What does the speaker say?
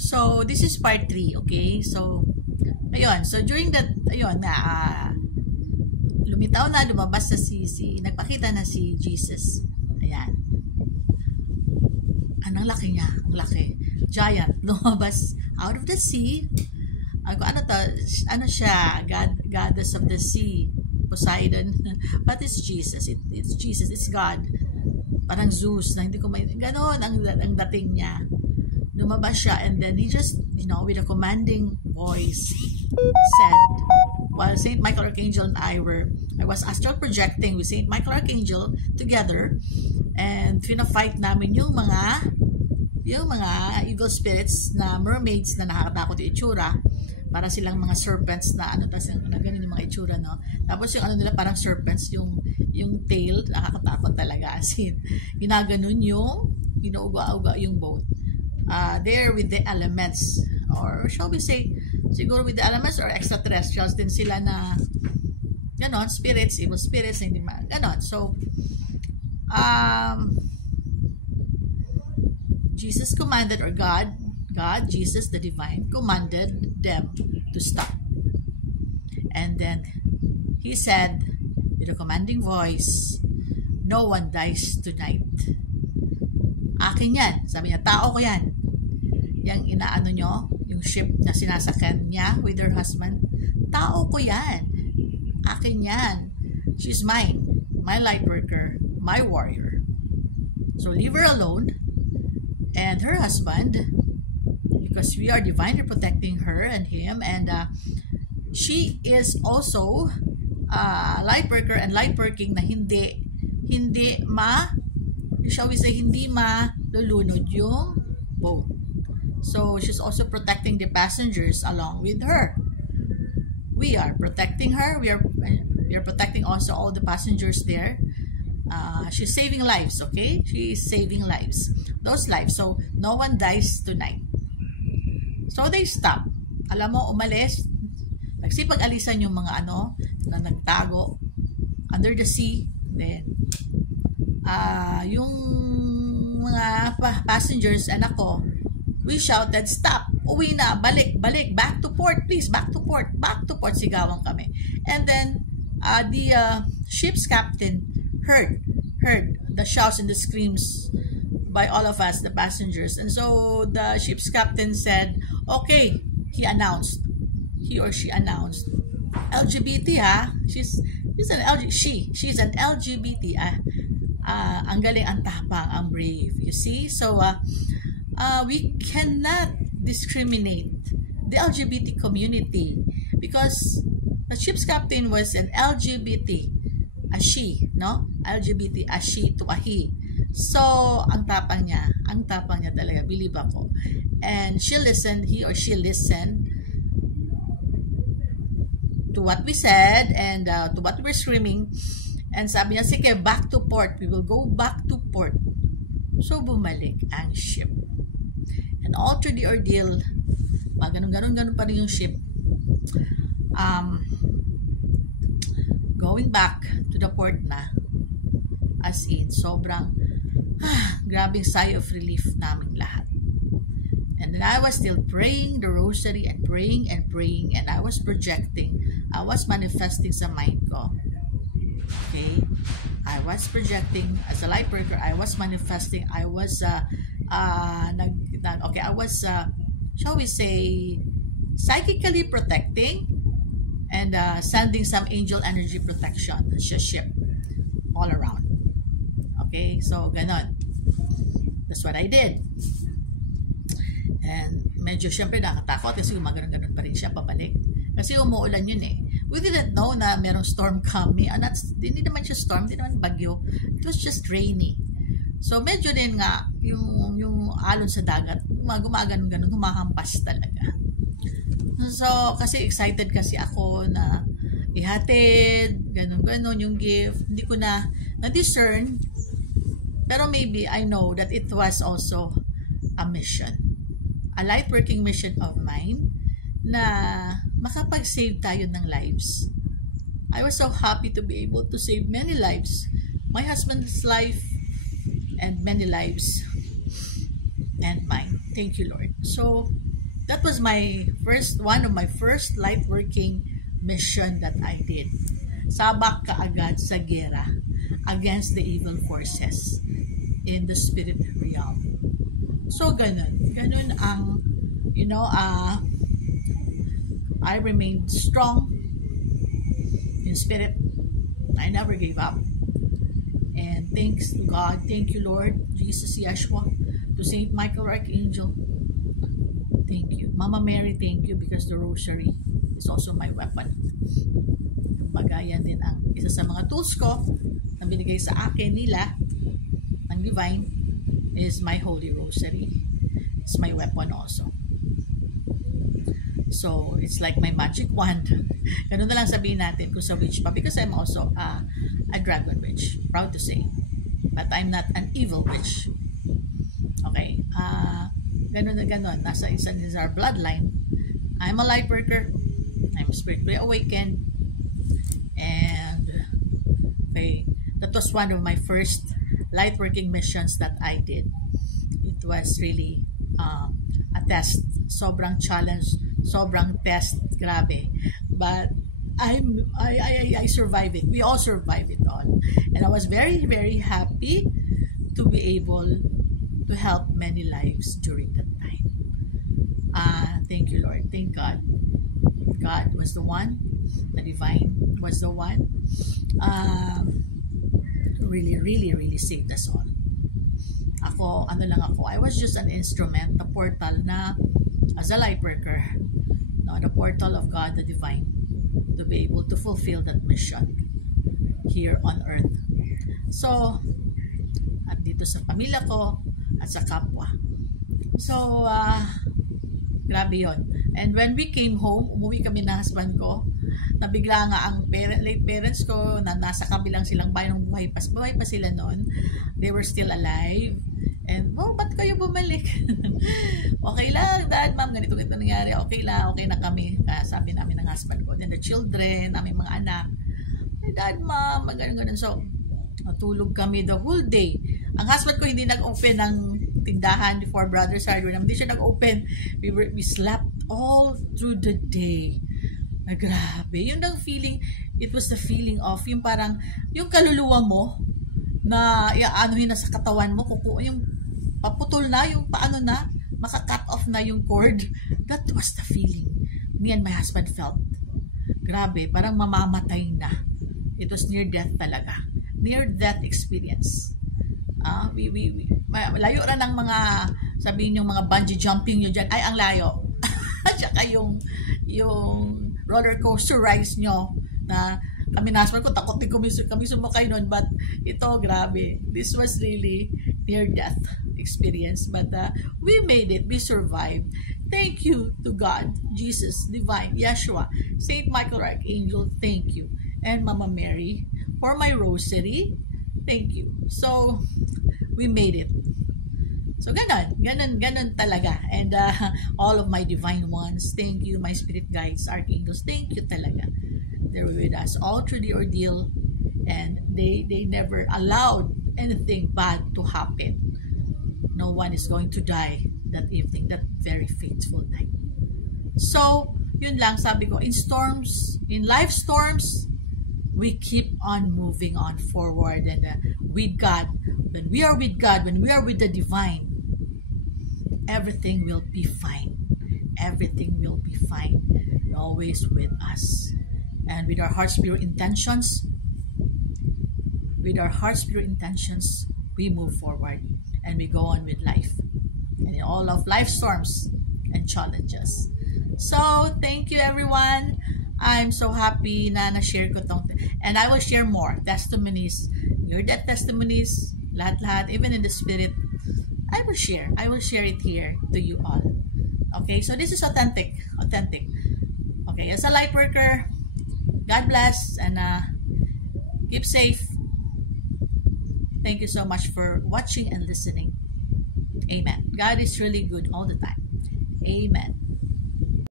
So, this is part 3, okay? So, ayun. So, during that, ayun na, lumitaw na, lumabas na nagpakita na si Jesus. Ayan. Anong laki niya? Ang laki. Giant. Lumabas out of the sea. Ano to? Ano siya? Goddess of the sea. Poseidon. But it's Jesus. It's Jesus. It's God. Parang Zeus na hindi ko may... Ganon ang dating niya. Lumabas siya and then he just, with a commanding voice said, while Saint Michael Archangel and I was astral projecting with Saint Michael Archangel together and fina-fight namin yung mga evil spirits na mermaids na nakakatakot yung itsura. Para silang mga serpents na ganun yung mga itsura, no? Tapos yung nila parang serpents, yung tail, nakakatakot talaga. As in, ginaganon yung, inuuga-uga yung boat. They're with the elements, or shall we say, siguro with the elements or extraterrestrials din sila na, ganon, spirits, evil spirits, hindi ganon. So, Jesus commanded, or God, Jesus, the divine, commanded them to stop. And then he said, with a commanding voice, "No one dies tonight." Akin yan. Sabi niya, tao ko yan. Yung inaano nyo, yung ship na sinasakyan niya with her husband, tao ko yan. Akin yan. She's mine. My light worker. My warrior. So leave her alone. And her husband, because we are divinely protecting her and him, and she is also light worker and light working na hindi malulunod yung boat. So she's also protecting the passengers along with her. We are protecting her. We are protecting also all the passengers there. She's saving lives, okay? She is saving lives. Those lives. So no one dies tonight. So they stop. Alam mo, umalis. Nagsipag-alisan yung mga na nagtago under the sea. Then, yung mga passengers, anak ko, we shouted, "Stop! Uwi na! Balik! Balik! Back to port! Please! Back to port! Back to port!" Sigawan kami. And then, the ship's captain heard the shouts and the screams by all of us, the passengers. And so the ship's captain said, okay, he or she announced, LGBT ha, she's an LGBT, ang galing, ang tapang, ang brave, you see. So we cannot discriminate the LGBT community because the ship's captain was an LGBT, a she, no? LGBT, a she to a he. So, ang tapang niya talaga, believe ako. And he or she listened to what we said and to what we were screaming. And sabi niya, sige, back to port. We will go back to port. So, bumalik ang ship. And all through the ordeal, ganun pa rin yung ship. Going back to the port na, as in, sobrang grabing sigh of relief naming lahat. And then I was still praying the rosary and praying, and I was projecting, I was manifesting sa mind ko. Okay? I was projecting as a light worker, I was manifesting, I was shall we say, psychically protecting and sending some angel energy protection sa ship all around. Okay, so ganon. That's what I did. And medyo syempre nakatakot kasi gumaganon-ganon pa rin siya pabalik. Kasi umuulan yun eh. We didn't know na merong storm coming. Hindi naman siya storm, hindi naman bagyo. It was just rainy. So medyo din nga yung alon sa dagat, gumaganon-ganon, humahampas talaga. So kasi excited kasi ako na ihatid, ganon-ganon yung gift. Hindi ko na-discern. Pero maybe I know that it was also a mission. A light-working mission of mine na makapag-save tayo ng lives. I was so happy to be able to save many lives. My husband's life and many lives and mine. Thank you, Lord. So, that was one of my first light working mission that I did. Sabak kaagad sa gera against the evil forces in the spirit realm. So ganun ang, I remained strong in spirit. I never gave up. And thanks to God, thank you Lord, Jesus Yeshua, to Saint Michael Archangel, thank you. Mama Mary, thank you, because the rosary is also my weapon. Bagayan din ang isa sa mga tools ko na binigay sa akin nila ng Divine is my Holy Rosary. It's my weapon also. So, it's like my magic wand. Ganun na lang sabihin natin kung sa witch pa, because I'm also a dragon witch. Proud to say. But I'm not an evil witch. Okay. Ganun na ganun. Nasa isa is our bloodline. I'm a light worker. I'm spiritually awakened. And okay, that was one of my first light working missions that I did. It was really a test. Sobrang challenge, sobrang test, grabe. But I survived it. We all survived it all. And I was very, very happy to be able to help many lives during that time. Thank you, Lord. Thank God. God was the one. The Divine was the one. Really, really, really saved us all. I was just an instrument, the portal na, as a light worker, no, the portal of God, the Divine, to be able to fulfill that mission here on earth. So, at dito sa pamilya ko, at sa kapwa. So, grabe yun. And when we came home, umuwi kami na husband ko, nabigla nga ang late parents ko na nasa kabilang silang bayan, buhay pa sila noon. They were still alive. And, ba't kayo bumalik? Okay lang, dad, ma'am, ganito nangyari. Okay lang, okay na kami. Sabi namin ng husband ko. Then the children, aming mga anak. Hey, dad, ma'am, ganun. So, natulog kami the whole day. Ang husband ko hindi nag-open ng tindahan before Brothers Hardware. Hindi siya nag-open. We slept all through the day. Grabe. Yun ang feeling, it was the feeling of, yung parang, yung kaluluwa mo, na anuhin na sa katawan mo, yung paputol na, yung paano na, maka-cut off na yung cord. That was the feeling me and my husband felt. Grabe, parang mamamatay na. It was near death talaga. Near death experience. Layo na ng mga, sabihin yung mga bungee jumping nyo dyan, ay ang layo. At saka yung roller coaster rides nyo na kami nasman ko, takot din kami sumakay nun, but ito, grabe. This was really near-death experience, but we made it, we survived. Thank you to God, Jesus, Divine, Yeshua, Saint Michael Archangel, thank you. And Mama Mary, for my rosary, thank you. So, we made it. So, ganun talaga. And all of my divine ones, thank you. My spirit guides, archangels, thank you talaga. They were with us all through the ordeal, and they never allowed anything bad to happen. No one is going to die that evening, that very fateful night. So, yun lang, sabi ko, in life storms, we keep on moving on forward, and with God, when we are with God, when we are with the Divine, everything will be fine. Everything will be fine. Always with us. And with our heart's pure intentions, we move forward and we go on with life. And in all of life storms and challenges. So, thank you everyone. I'm so happy na na-share ko tong, and I will share more testimonies, your death testimonies, lahat, even in the spirit. I will share it here to you all. Okay, so this is authentic. Okay, as a light worker, God bless, and keep safe. Thank you so much for watching and listening. Amen. God is really good all the time. Amen.